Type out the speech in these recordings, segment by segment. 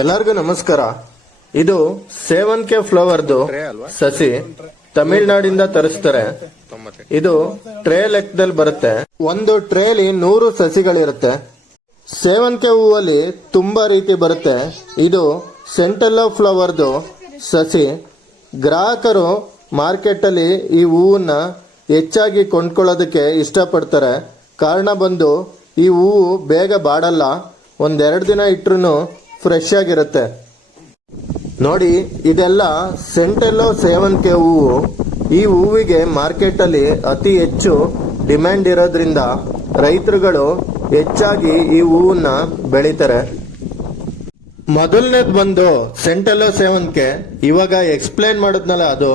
ಎಲ್ಲರಿಗೂ ನಮಸ್ಕಾರ. ಇದು ಸೇವಂತಿಗೆ ಫ್ಲವರ್ದು ಸಸಿ ತಮಿಳ್ನಾಡಿಂದ ತರಿಸ್ತಾರೆ. ಇದು ಟ್ರೇ ಲೆಕ್ಕದಲ್ಲಿ ಬರುತ್ತೆ. ಒಂದು ಟ್ರೇಲಿ 100 ಸಸಿಗಳಿರುತ್ತೆ. ಸೇವಂತಿಗೆ ಹೂವಲ್ಲಿ ತುಂಬಾ ರೀತಿ ಬರುತ್ತೆ. ಇದು ಸೆಂಟೆಲ್ಲೋ ಫ್ಲವರ್ದು ಸಸಿ. ಗ್ರಾಹಕರು ಮಾರ್ಕೆಟ್ ಅಲ್ಲಿ ಈ ಹೂವನ್ನ ಹೆಚ್ಚಾಗಿ ಕೊಂಡ್ಕೊಳ್ಳೋದಕ್ಕೆ ಇಷ್ಟಪಡ್ತಾರೆ. ಕಾರಣ ಬಂದು ಈ ಹೂವು ಬೇಗ ಬಾಡಲ್ಲ, ಒಂದೆರಡು ದಿನ ಇಟ್ರು ಫ್ರೆಶ್ ಆಗಿರುತ್ತೆ. ನೋಡಿ, ಇದೆಲ್ಲ ಸೆಂಟೆಲ್ಲೋ ಸೇವಂತಿಗೆ ಹೂವು. ಈ ಹೂವಿಗೆ ಮಾರ್ಕೆಟ್ ಅಲ್ಲಿ ಅತಿ ಹೆಚ್ಚು ಡಿಮ್ಯಾಂಡ್ ಇರೋದ್ರಿಂದ ರೈತರುಗಳು ಹೆಚ್ಚಾಗಿ ಈ ಹೂವನ್ನ ಬೆಳಿತಾರೆ. ಮೊದಲನೇದು ಬಂದು ಸೆಂಟೆಲ್ಲೋ ಸೇವಂತಿಗೆ, ಇವಾಗ ಎಕ್ಸ್ಪ್ಲೇನ್ ಮಾಡಿದ್ನಲ್ಲ ಅದು.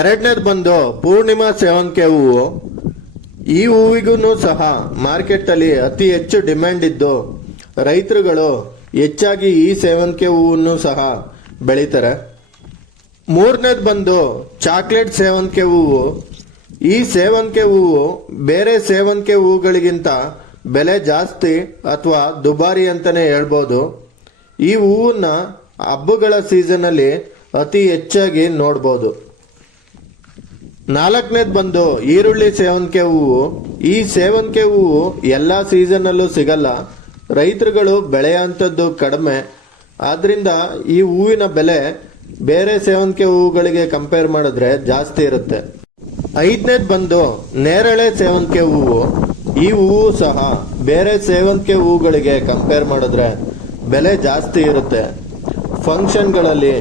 ಎರಡನೇದು ಬಂದು ಪೂರ್ಣಿಮಾ ಸೇವಂತಿಗೆ ಹೂವು. ಈ ಹೂವಿಗೂ ಸಹ ಮಾರ್ಕೆಟ್ ಅಲ್ಲಿ ಅತಿ ಹೆಚ್ಚು ಡಿಮ್ಯಾಂಡ್ ಇದ್ದು ರೈತರುಗಳು ಹೆಚ್ಚಾಗಿ ಈ ಸೇವಂತಿಗೆ ಹೂವನ್ನು ಸಹ ಬೆಳೀತಾರೆ. ಮೂರನೇದು ಬಂದು ಚಾಕ್ಲೇಟ್ ಸೇವಂತಿಗೆ ಹೂವು. ಈ ಸೇವಂತಿಗೆ ಹೂವು ಬೇರೆ ಸೇವಂತಿಗೆ ಹೂವುಗಳಿಗಿಂತ ಬೆಲೆ ಜಾಸ್ತಿ ಅಥವಾ ದುಬಾರಿ ಅಂತಾನೆ ಹೇಳ್ಬೋದು. ಈ ಹೂವನ್ನ ಹಬ್ಬಗಳ ಸೀಸನ್ ಅಲ್ಲಿ ಅತಿ ಹೆಚ್ಚಾಗಿ ನೋಡ್ಬೋದು. ನಾಲ್ಕನೇದು ಬಂದು ಈರುಳ್ಳಿ ಸೇವಂತಿಗೆ ಹೂವು. ಈ ಸೇವಂತಿಗೆ ಹೂವು ಎಲ್ಲಾ ಸೀಸನ್ ಅಲ್ಲೂ ಸಿಗಲ್ಲ, ರೈತರುಗಳು ಬೆಳೆಯುವಂಥದ್ದು ಕಡಿಮೆ, ಆದ್ರಿಂದ ಈ ಹೂವಿನ ಬೆಲೆ ಬೇರೆ ಸೇವಂತಿಗೆ ಹೂವುಗಳಿಗೆ ಕಂಪೇರ್ ಮಾಡಿದ್ರೆ ಜಾಸ್ತಿ ಇರುತ್ತೆ. ಐದನೇದು ಬಂದು ನೇರಳೆ ಸೇವಂತಿಗೆ ಹೂವು. ಈ ಹೂವು ಸಹ ಬೇರೆ ಸೇವಂತಿಗೆ ಹೂವುಗಳಿಗೆ ಕಂಪೇರ್ ಮಾಡಿದ್ರೆ ಬೆಲೆ ಜಾಸ್ತಿ ಇರುತ್ತೆ. ಫಂಕ್ಷನ್ಗಳಲ್ಲಿ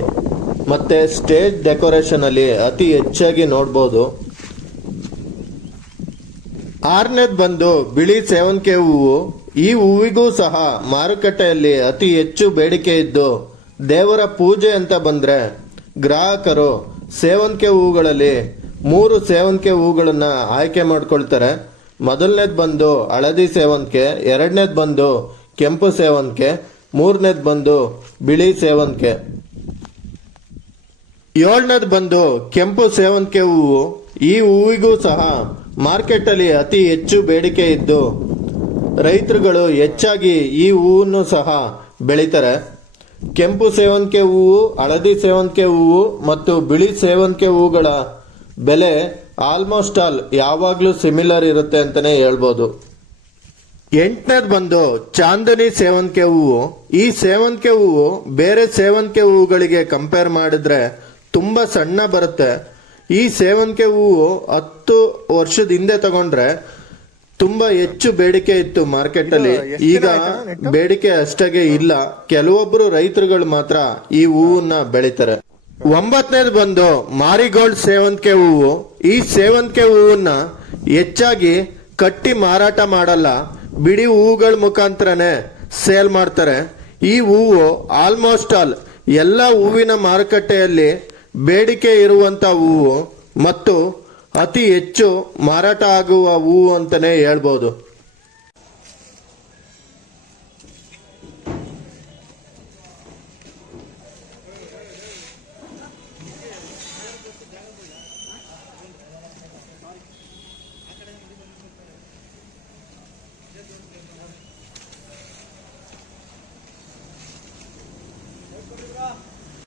ಮತ್ತೆ ಸ್ಟೇಜ್ ಡೆಕೋರೇಷನ್ ಅಲ್ಲಿ ಅತಿ ಹೆಚ್ಚಾಗಿ ನೋಡ್ಬೋದು. ಆರನೇದು ಬಂದು ಬಿಳಿ ಸೇವಂತಿಗೆ ಹೂವು. ಈ ಹೂವಿಗೂ ಸಹ ಮಾರುಕಟ್ಟೆಯಲ್ಲಿ ಅತಿ ಹೆಚ್ಚು ಬೇಡಿಕೆ ಇದ್ದು ದೇವರ ಪೂಜೆ ಅಂತ ಬಂದ್ರೆ ಗ್ರಾಹಕರು ಸೇವಂತಿಗೆ ಹೂಗಳಲ್ಲಿ 3 ಸೇವಂತಿಗೆ ಹೂಗಳನ್ನ ಆಯ್ಕೆ ಮಾಡ್ಕೊಳ್ತಾರೆ. ಮೊದಲನೇದು ಬಂದು ಹಳದಿ ಸೇವಂತಿಗೆ, ಎರಡನೇದು ಬಂದು ಕೆಂಪು ಸೇವಂತಿಗೆ, ಮೂರನೇದು ಬಂದು ಬಿಳಿ ಸೇವಂತಿಗೆ. ಏಳನೇದು ಬಂದು ಕೆಂಪು ಸೇವಂತಿಗೆ ಹೂವು. ಈ ಹೂವಿಗೂ ಸಹ ಮಾರ್ಕೆಟ್ ಅಲ್ಲಿ ಅತಿ ಹೆಚ್ಚು ಬೇಡಿಕೆ ಇದ್ದು ರೈತರುಗಳು ಹೆಚ್ಚಾಗಿ ಈ ಹೂವನ್ನು ಸಹ ಬೆಳೀತಾರೆ. ಕೆಂಪು ಸೇವಂತಿಗೆ ಹೂವು, ಹಳದಿ ಸೇವಂತಿಗೆ ಹೂವು ಮತ್ತು ಬಿಳಿ ಸೇವಂತಿಗೆ ಹೂಗಳ ಬೆಲೆ ಆಲ್ಮೋಸ್ಟ್ ಆಲ್ ಯಾವಾಗ್ಲೂ ಸಿಮಿಲರ್ ಇರುತ್ತೆ ಅಂತಾನೆ ಹೇಳ್ಬೋದು. ಎಂಟನೇದು ಬಂದು ಚಾಂದನಿ ಸೇವಂತಿಗೆ ಹೂವು. ಈ ಸೇವಂತಿಗೆ ಹೂವು ಬೇರೆ ಸೇವಂತಿಗೆ ಹೂವುಗಳಿಗೆ ಕಂಪೇರ್ ಮಾಡಿದ್ರೆ ತುಂಬಾ ಸಣ್ಣ ಬರುತ್ತೆ. ಈ ಸೇವಂತಿಗೆ ಹೂವು 10 ವರ್ಷದ ಹಿಂದೆ ತಗೊಂಡ್ರೆ ತುಂಬಾ ಹೆಚ್ಚು ಬೇಡಿಕೆ ಇತ್ತು ಮಾರ್ಕೆಟ್ ಅಲ್ಲಿ. ಈಗ ಬೇಡಿಕೆ ಅಷ್ಟಾಗೆ ಇಲ್ಲ. ಕೆಲವೊಬ್ರು ರೈತರುಗಳು ಮಾತ್ರ ಈ ಹೂವನ್ನ ಬೆಳಿತಾರೆ. 9ನೇದು ಬಂದು ಮಾರಿಗೋಲ್ಡ್ ಸೇವಂತಿಗೆ ಹೂವು. ಈ ಸೇವಂತಿಗೆ ಹೂವನ್ನ ಹೆಚ್ಚಾಗಿ ಕಟ್ಟಿ ಮಾರಾಟ ಮಾಡಲ್ಲ, ಬಿಡಿ ಹೂವುಗಳ ಮುಖಾಂತರನೇ ಸೇಲ್ ಮಾಡ್ತಾರೆ. ಈ ಹೂವು ಆಲ್ಮೋಸ್ಟ್ ಆಲ್ ಎಲ್ಲ ಹೂವಿನ ಮಾರುಕಟ್ಟೆಯಲ್ಲಿ ಬೇಡಿಕೆ ಇರುವಂತ ಹೂವು ಮತ್ತು ಅತಿ ಹೆಚ್ಚು ಮಾರಾಟ ಆಗುವ ಹೂವು ಅಂತಾನೆ ಹೇಳ್ಬೋದು.